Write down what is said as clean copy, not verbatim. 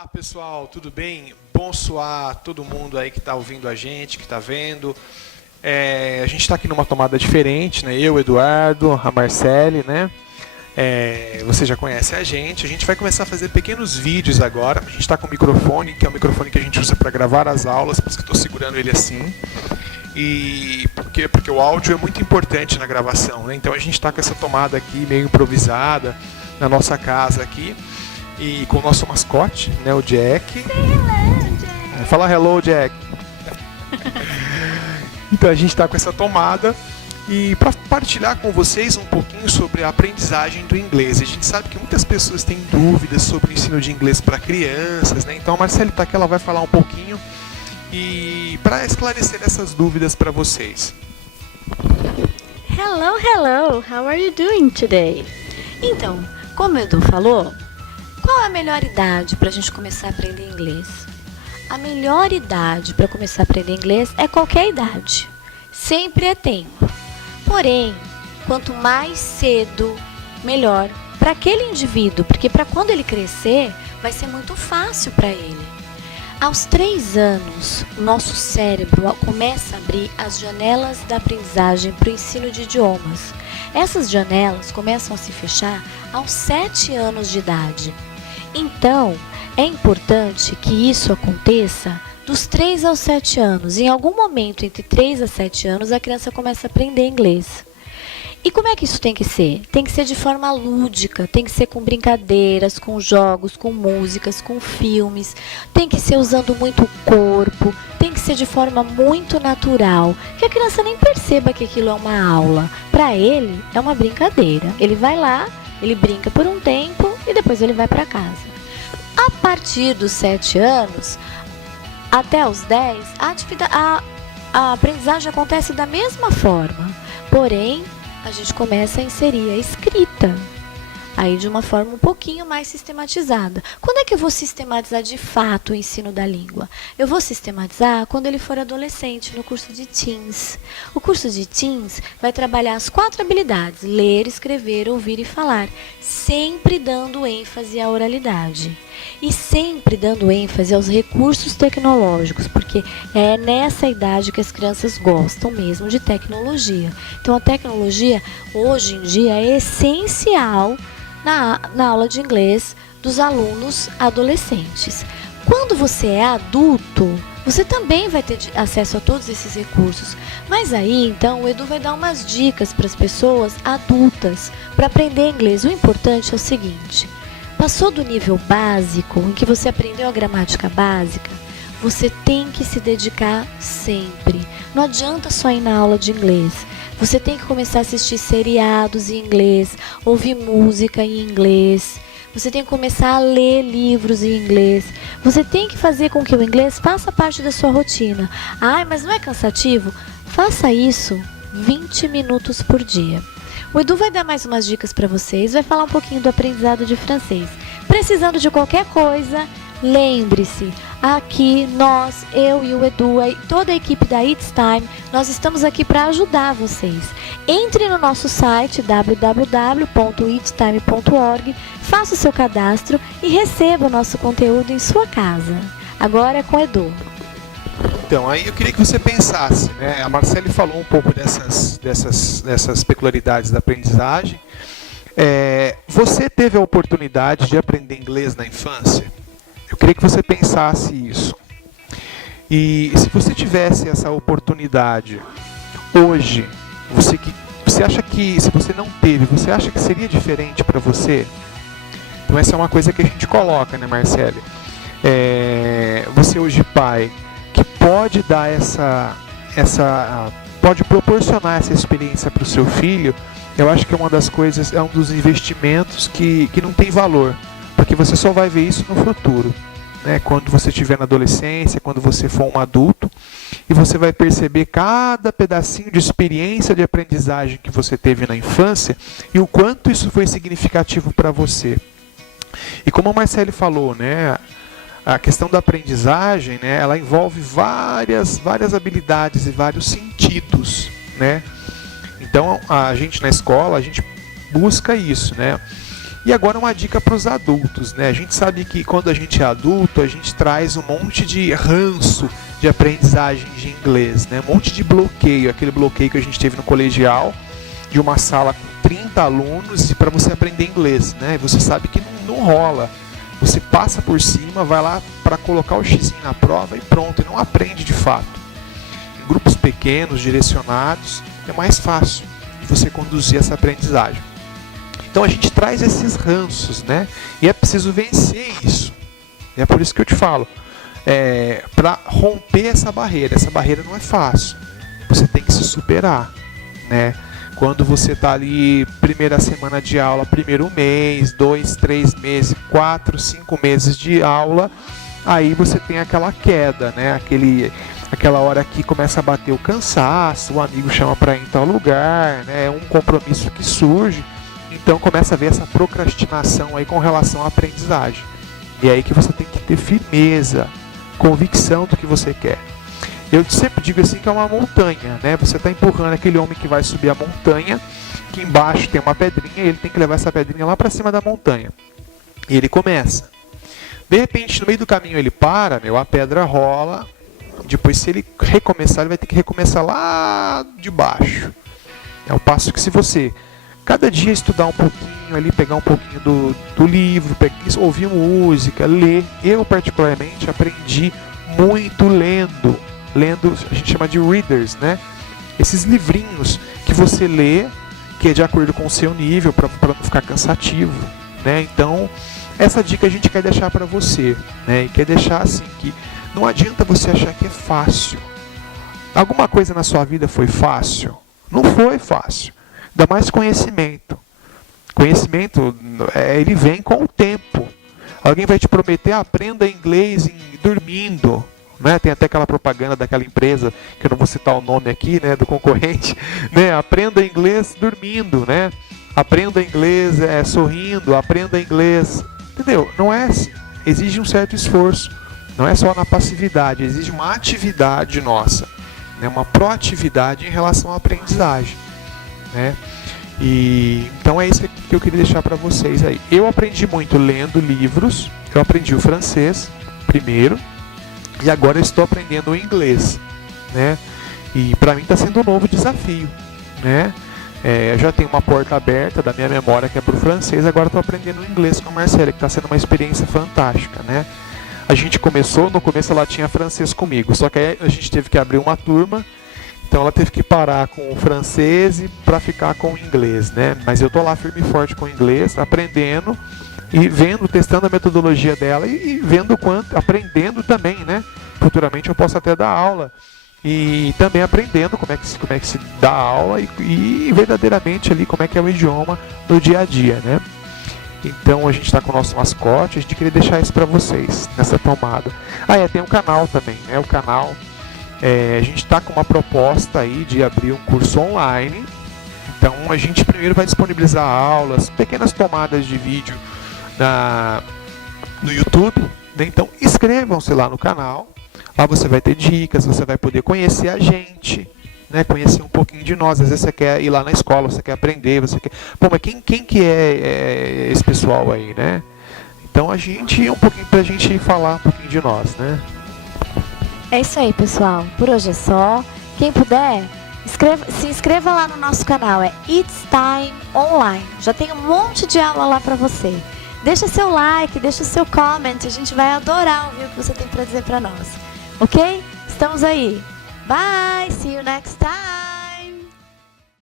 Olá pessoal, tudo bem? Bonsoir, todo mundo aí que está ouvindo a gente, que está vendo. A gente está aqui numa tomada diferente, né? Eu, Eduardo, a Marcele, né? Você já conhece a gente vai começar a fazer pequenos vídeos agora. A gente está com o microfone, que é o microfone que a gente usa para gravar as aulas, por isso que eu estou segurando ele assim. E porque o áudio é muito importante na gravação, né? Então a gente está com essa tomada aqui meio improvisada na nossa casa aqui. E com o nosso mascote, né, o Jack. Hello, Jack. Fala hello, Jack. Então a gente está com essa tomada e para partilhar com vocês um pouquinho sobre a aprendizagem do inglês. A gente sabe que muitas pessoas têm dúvidas sobre o ensino de inglês para crianças, né? Então a Marcele está aqui, ela vai falar um pouquinho e para esclarecer essas dúvidas para vocês. Hello, hello. How are you doing today? Então, como o Edu falou, qual é a melhor idade para a gente começar a aprender inglês? A melhor idade para começar a aprender inglês é qualquer idade. Sempre é tempo. Porém, quanto mais cedo, melhor para aquele indivíduo, porque para quando ele crescer, vai ser muito fácil para ele. Aos 3 anos, o nosso cérebro começa a abrir as janelas da aprendizagem para o ensino de idiomas. Essas janelas começam a se fechar aos 7 anos de idade. Então, é importante que isso aconteça dos 3 aos 7 anos. Em algum momento entre 3 a 7 anos, a criança começa a aprender inglês. E como é que isso tem que ser? Tem que ser de forma lúdica, tem que ser com brincadeiras, com jogos, com músicas, com filmes. Tem que ser usando muito o corpo, tem que ser de forma muito natural, que a criança nem perceba que aquilo é uma aula. Para ele, é uma brincadeira. Ele vai lá, ele brinca por um tempo e depois ele vai para casa. A partir dos 7 anos, até os 10, a aprendizagem acontece da mesma forma. Porém, a gente começa a inserir a escrita, aí de uma forma um pouquinho mais sistematizada. Quando é que eu vou sistematizar de fato o ensino da língua? Eu vou sistematizar quando ele for adolescente, no curso de Teens. O curso de Teens vai trabalhar as 4 habilidades: ler, escrever, ouvir e falar, sempre dando ênfase à oralidade. E sempre dando ênfase aos recursos tecnológicos, porque é nessa idade que as crianças gostam mesmo de tecnologia. Então a tecnologia, hoje em dia, é essencial na aula de inglês dos alunos adolescentes. Quando você é adulto, você também vai ter acesso a todos esses recursos. Mas aí, então, o Edu vai dar umas dicas para as pessoas adultas para aprender inglês. O importante é o seguinte: passou do nível básico, em que você aprendeu a gramática básica, você tem que se dedicar sempre. Não adianta só ir na aula de inglês. Você tem que começar a assistir seriados em inglês, ouvir música em inglês. Você tem que começar a ler livros em inglês. Você tem que fazer com que o inglês faça parte da sua rotina. Ai, mas não é cansativo? Faça isso 20 minutos por dia. O Edu vai dar mais umas dicas para vocês, vai falar um pouquinho do aprendizado de francês. Precisando de qualquer coisa, lembre-se, aqui nós, eu e o Edu, toda a equipe da It's Time, nós estamos aqui para ajudar vocês. Entre no nosso site www.itstime.org, faça o seu cadastro e receba o nosso conteúdo em sua casa. Agora é com o Edu. Então, aí eu queria que você pensasse, né? A Marcele falou um pouco dessas peculiaridades da aprendizagem. Você teve a oportunidade de aprender inglês na infância? Eu queria que você pensasse isso. E se você tivesse essa oportunidade hoje, você acha que, se você não teve, você acha que seria diferente para você? Então essa é uma coisa que a gente coloca, né, Marcele? Você hoje pai, que pode dar pode proporcionar essa experiência para o seu filho, eu acho que é uma das coisas, é um dos investimentos que não tem valor, porque você só vai ver isso no futuro, né? Quando você estiver na adolescência, quando você for um adulto, e você vai perceber cada pedacinho de experiência de aprendizagem que você teve na infância e o quanto isso foi significativo para você. E como a Marcele falou, né? A questão da aprendizagem, né, ela envolve várias habilidades e vários sentidos, né? Então, a gente na escola, a gente busca isso, né? E agora uma dica para os adultos, né? A gente sabe que quando a gente é adulto, a gente traz um monte de ranço de aprendizagem de inglês, né? Um monte de bloqueio, aquele bloqueio que a gente teve no colegial, de uma sala com 30 alunos e para você aprender inglês, né? E você sabe que não rola. Você passa por cima, vai lá para colocar o xizinho na prova e pronto, e não aprende de fato. Em grupos pequenos, direcionados, é mais fácil de você conduzir essa aprendizagem. Então a gente traz esses ranços, né? E é preciso vencer isso. E é por isso que eu te falo, para romper essa barreira não é fácil. Você tem que se superar, né? Quando você está ali, primeira semana de aula, primeiro mês, 2, 3 meses, 4, 5 meses de aula, aí você tem aquela queda, né? Aquela hora que começa a bater o cansaço, o amigo chama para ir em tal lugar, né? Um compromisso que surge. Então começa a ver essa procrastinação aí com relação à aprendizagem. E é aí que você tem que ter firmeza, convicção do que você quer. Eu sempre digo assim que é uma montanha, né? Você está empurrando aquele homem que vai subir a montanha, que embaixo tem uma pedrinha, e ele tem que levar essa pedrinha lá para cima da montanha. E ele começa. De repente, no meio do caminho ele para, a pedra rola. Depois, se ele recomeçar, ele vai ter que recomeçar lá de baixo. É o passo que se você cada dia estudar um pouquinho ali, pegar um pouquinho do livro, ouvir música, ler. Eu particularmente aprendi muito lendo, a gente chama de readers, né? Esses livrinhos que você lê, que é de acordo com o seu nível, para não ficar cansativo, né? Então, essa dica a gente quer deixar para você, né? E quer deixar assim que não adianta você achar que é fácil. Alguma coisa na sua vida foi fácil? Não foi fácil. Ainda mais conhecimento. Conhecimento, ele vem com o tempo. Alguém vai te prometer, aprenda inglês dormindo. Né? Tem até aquela propaganda daquela empresa, que eu não vou citar o nome aqui, né, do concorrente. Né? Aprenda inglês dormindo. Né? Aprenda inglês sorrindo. Aprenda inglês... Entendeu? Não é assim. Exige um certo esforço. Não é só na passividade. Exige uma atividade nossa. Né? Uma proatividade em relação à aprendizagem. Né? E então é isso que eu queria deixar para vocês aí. Eu aprendi muito lendo livros. Eu aprendi o francês primeiro e agora eu estou aprendendo o inglês, né? E para mim está sendo um novo desafio, né? Eu já tenho uma porta aberta da minha memória que é para o francês. Agora estou aprendendo o inglês com a Marcela, que está sendo uma experiência fantástica, né? A gente no começo ela tinha francês comigo, só que aí a gente teve que abrir uma turma. Então ela teve que parar com o francês para ficar com o inglês, né? Mas eu tô lá firme e forte com o inglês, aprendendo e vendo, testando a metodologia dela e vendo aprendendo também, né? Futuramente eu posso até dar aula e também aprendendo como é que se dá aula e verdadeiramente ali como é que é o idioma no dia a dia, né? Então a gente está com o nosso mascote, a gente queria deixar isso para vocês nessa tomada. Tem um canal também, né? O canal. A gente está com uma proposta aí de abrir um curso online. Então a gente primeiro vai disponibilizar aulas, pequenas tomadas de vídeo no YouTube, né? Então inscrevam-se lá no canal. Lá você vai ter dicas, você vai poder conhecer a gente, né? Conhecer um pouquinho de nós. Às vezes você quer ir lá na escola, você quer aprender, você quer... Pô, mas quem que é esse pessoal aí, né? Então um pouquinho pra gente falar um pouquinho de nós, né? É isso aí, pessoal. Por hoje é só. Quem puder, se inscreva lá no nosso canal. É It's Time Online. Já tem um monte de aula lá pra você. Deixa seu like, deixa seu comment. A gente vai adorar ouvir o que você tem pra dizer pra nós. Ok? Estamos aí. Bye! See you next time!